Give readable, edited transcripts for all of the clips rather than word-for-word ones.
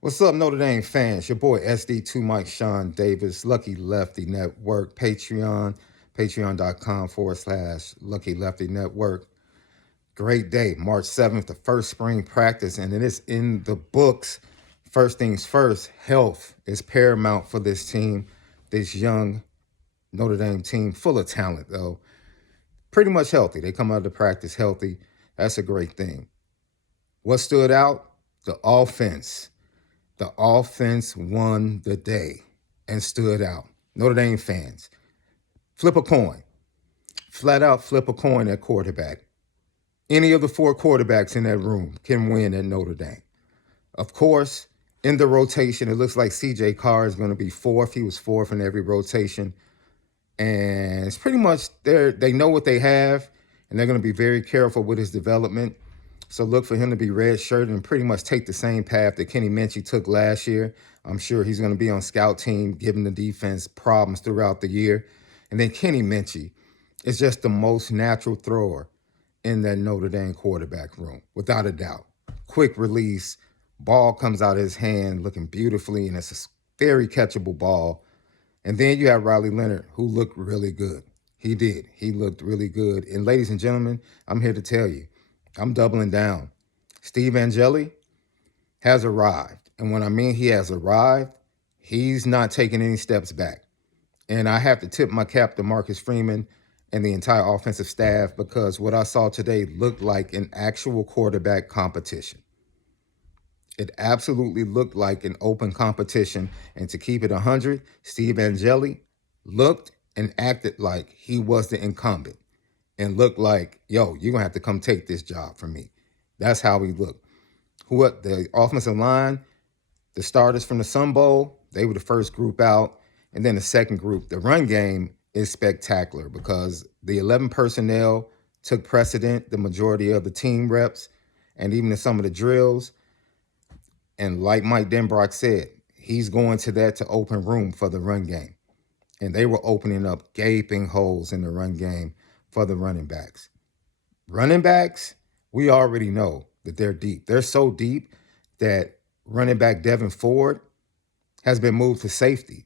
What's up, Notre Dame fans? Your boy SD2 Mike Shaun Davis, Lucky Lefty Network, Patreon, patreon.com/Lucky Lefty Network. Great day, March 7th, the first spring practice, and it is in the books. First things first, health is paramount for this team, this young Notre Dame team, full of talent, though. Pretty much healthy. They come out of the practice healthy. That's a great thing. What stood out? The offense. The offense won the day and stood out. Notre Dame fans, flip a coin. Flat out flip a coin at quarterback. Any of the four quarterbacks in that room can win at Notre Dame. Of course, in the rotation, it looks like C.J. Carr is going to be fourth. He was fourth in every rotation. And it's pretty much they know what they have, and they're going to be very careful with his development. So look for him to be red-shirted and pretty much take the same path that Kenny Minchey took last year. I'm sure he's going to be on scout team, giving the defense problems throughout the year. And then Kenny Minchey is just the most natural thrower in that Notre Dame quarterback room, without a doubt. Quick release, ball comes out of his hand looking beautifully, and it's a very catchable ball. And then you have Riley Leonard, who looked really good. He did. He looked really good. And ladies and gentlemen, I'm here to tell you, I'm doubling down. Steve Angeli has arrived. And when I mean he has arrived, he's not taking any steps back. And I have to tip my cap to Marcus Freeman and the entire offensive staff, because what I saw today looked like an actual quarterback competition. It absolutely looked like an open competition. And to keep it 100, Steve Angeli looked and acted like he was the incumbent and looked like, yo, you're going to have to come take this job from me. That's how he looked. The offensive line, the starters from the Sun Bowl, they were the first group out. And then the second group, the run game is spectacular because the 11 personnel took precedent, the majority of the team reps, and even in some of the drills. And like Mike Denbrock said, he's going to that to open room for the run game. And they were opening up gaping holes in the run game for the running backs. Running backs, we already know that they're deep. They're so deep that running back Devin Ford has been moved to safety.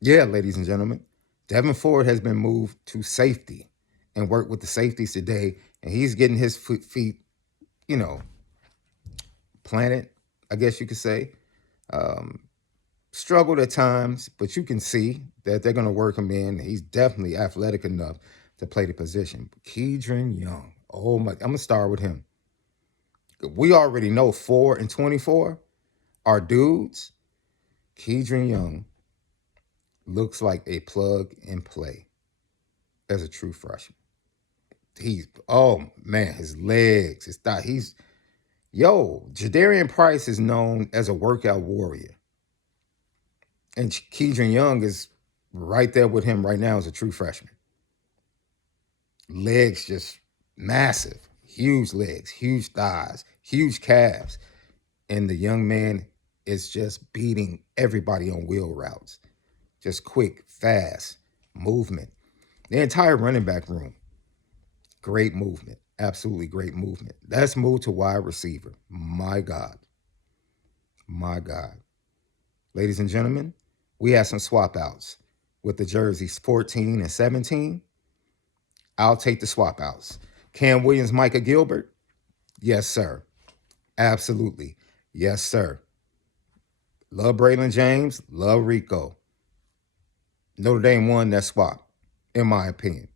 Yeah, ladies and gentlemen, Devin Ford has been moved to safety and worked with the safeties today. And he's getting his feet, planted, I guess you could say. Struggled at times, but you can see that they're going to work him in. He's definitely athletic enough to play the position. Kedron Young, oh my, I'm going to start with him. We already know 4 and 24 are dudes. Kedron Young looks like a plug and play as a true freshman. Oh man, his legs, his thigh, Jadarian Price is known as a workout warrior. And Kedron Young is right there with him right now as a true freshman. Legs just massive, huge legs, huge thighs, huge calves. And the young man is just beating everybody on wheel routes. Just quick, fast movement. The entire running back room, great movement, absolutely great movement. Let's move to wide receiver. My God. My God. Ladies and gentlemen, we had some swap outs with the jerseys 14 and 17. I'll take the swap outs. Cam Williams, Micah Gilbert? Yes, sir. Absolutely. Yes, sir. Love Braylon James. Love Rico. Notre Dame won that swap, in my opinion.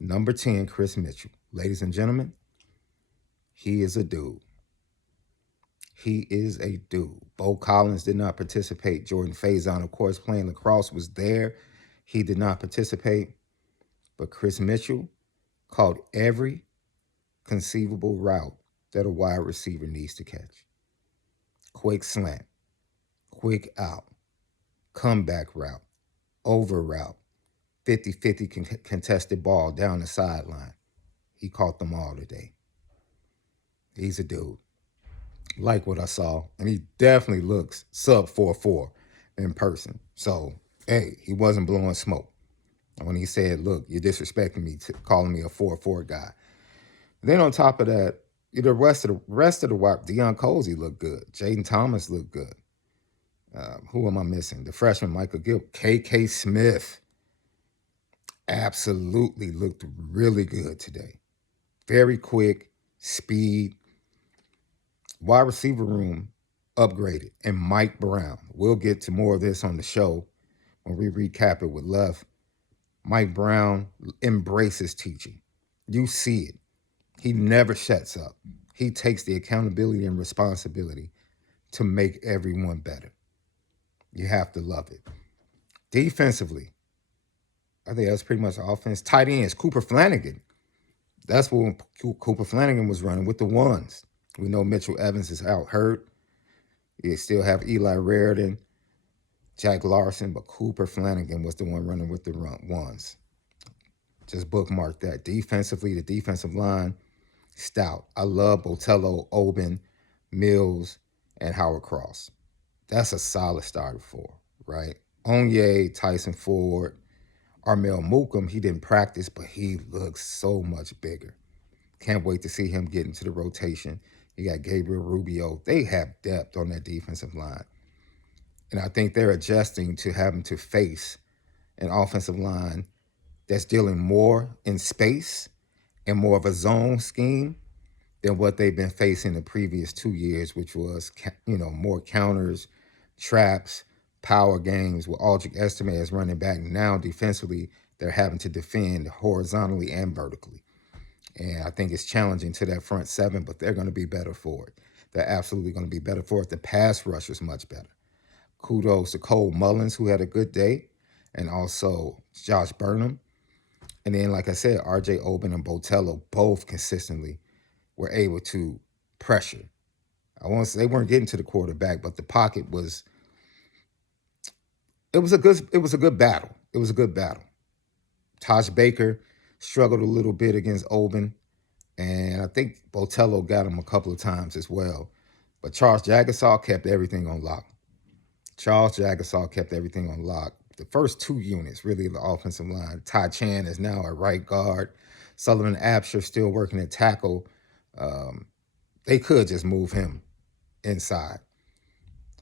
Number 10, Chris Mitchell. Ladies and gentlemen, he is a dude. He is a dude. Bo Collins did not participate. Jordan Faison, of course, playing lacrosse, was there. He did not participate. But Chris Mitchell caught every conceivable route that a wide receiver needs to catch. Quick slant, quick out, comeback route, over route, 50-50 contested ball down the sideline. He caught them all today. He's a dude. Like what I saw, and he definitely looks sub 4.4 in person. So, hey, he wasn't blowing smoke when he said, look, you're disrespecting me, calling me a 4.4 guy. Then on top of that, The rest of the wide, Deion Colsey looked good. Jaden Thomas looked good. Who am I missing? The freshman Michael Gill, KK Smith, absolutely looked really good today. Very quick, speed. Wide receiver room upgraded, and Mike Brown. We'll get to more of this on the show when we recap it with Love. Mike Brown embraces teaching. You see it. He never shuts up. He takes the accountability and responsibility to make everyone better. You have to love it. Defensively, I think that's pretty much the offense. Tight ends, Cooper Flanagan. That's when Cooper Flanagan was running with the ones. We know Mitchell Evans is out hurt. You still have Eli Raridan, Jack Larson, but Cooper Flanagan was the one running with the ones. Just bookmark that. Defensively, the defensive line, stout. I love Botello, Oben, Mills, and Howard Cross. That's a solid starter for, right? Onye, Tyson Ford, Armel Mookum, he didn't practice, but he looks so much bigger. Can't wait to see him get into the rotation. You got Gabriel Rubio. They have depth on that defensive line. And I think they're adjusting to having to face an offensive line that's dealing more in space and more of a zone scheme than what they've been facing the previous 2 years, which was, more counters, traps, power games with Aldrich Estime as running back. Now, defensively, they're having to defend horizontally and vertically. And I think it's challenging to that front seven, but they're going to be better for it. They're absolutely going to be better for it. The pass rush is much better. Kudos to Cole Mullins, who had a good day, and also Josh Burnham. And then, like I said, R.J. Oben and Botello both consistently were able to pressure. I won't say they weren't getting to the quarterback, but the pocket was. It was a good battle. It was a good battle. Tosh Baker struggled a little bit against Oben, and I think Botello got him a couple of times as well. But Charles Jagasaw kept everything on lock. The first two units, really, the offensive line. Ty Chan is now at right guard. Sullivan Absher still working at tackle. They could just move him inside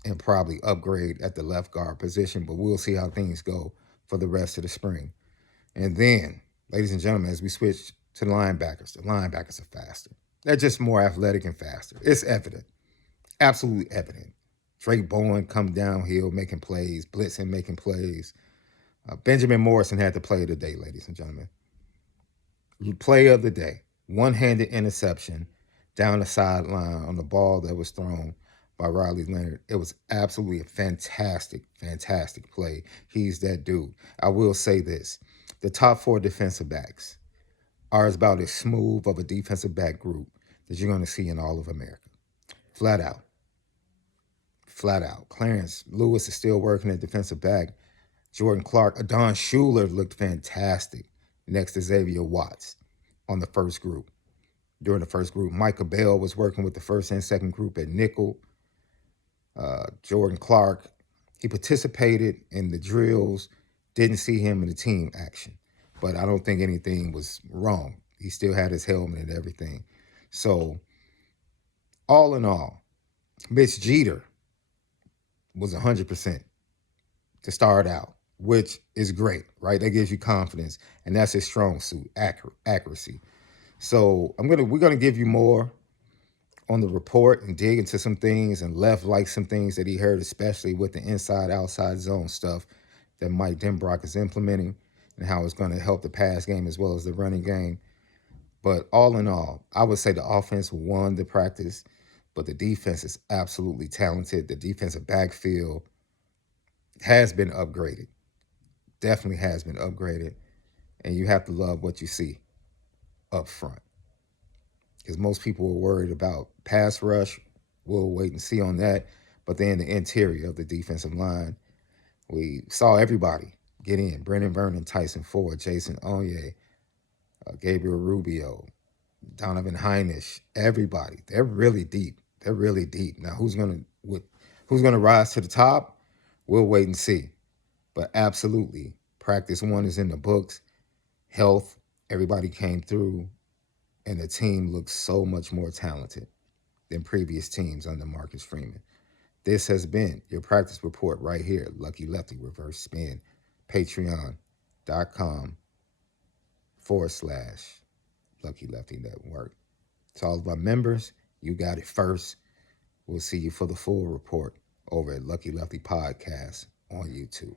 and probably upgrade at the left guard position, but we'll see how things go for the rest of the spring. And then, ladies and gentlemen, as we switch to the linebackers are faster. They're just more athletic and faster. It's evident. Absolutely evident. Drake Bowen come downhill making plays, blitzing making plays. Benjamin Morrison had the play of the day, ladies and gentlemen. Play of the day. One-handed interception down the sideline on the ball that was thrown by Riley Leonard. It was absolutely a fantastic, fantastic play. He's that dude. I will say this. The top four defensive backs are about as smooth of a defensive back group that you're going to see in all of America. Flat out. Clarence Lewis is still working at defensive back. Jordan Clark, Adon Schuler looked fantastic next to Xavier Watts on the first group. During the first group, Micah Bell was working with the first and second group at nickel. Jordan Clark, he participated in the drills, didn't see him in the team action, but I don't think anything was wrong. He still had his helmet and everything. So, all in all, Mitch Jeter was 100% to start out, which is great, right? That gives you confidence, and that's his strong suit, accuracy. So we're gonna give you more on the report and dig into some things, and Left like some things that he heard, especially with the inside-outside zone stuff that Mike Denbrock is implementing and how it's going to help the pass game as well as the running game. But all in all, I would say the offense won the practice, but the defense is absolutely talented. The defensive backfield has been upgraded, definitely has been upgraded, and you have to love what you see up front. Because most people were worried about pass rush. We'll wait and see on that. But then the interior of the defensive line, we saw everybody get in. Brendan Vernon, Tyson Ford, Jason Onye, Gabriel Rubio, Donovan Heinisch, everybody. They're really deep. Now, who's gonna rise to the top? We'll wait and see. But absolutely, practice one is in the books. Health, everybody came through. And the team looks so much more talented than previous teams under Marcus Freeman. This has been your practice report right here, Lucky Lefty Reverse Spin, patreon.com/Lucky Lefty Network. To all of our members, you got it first. We'll see you for the full report over at Lucky Lefty Podcast on YouTube.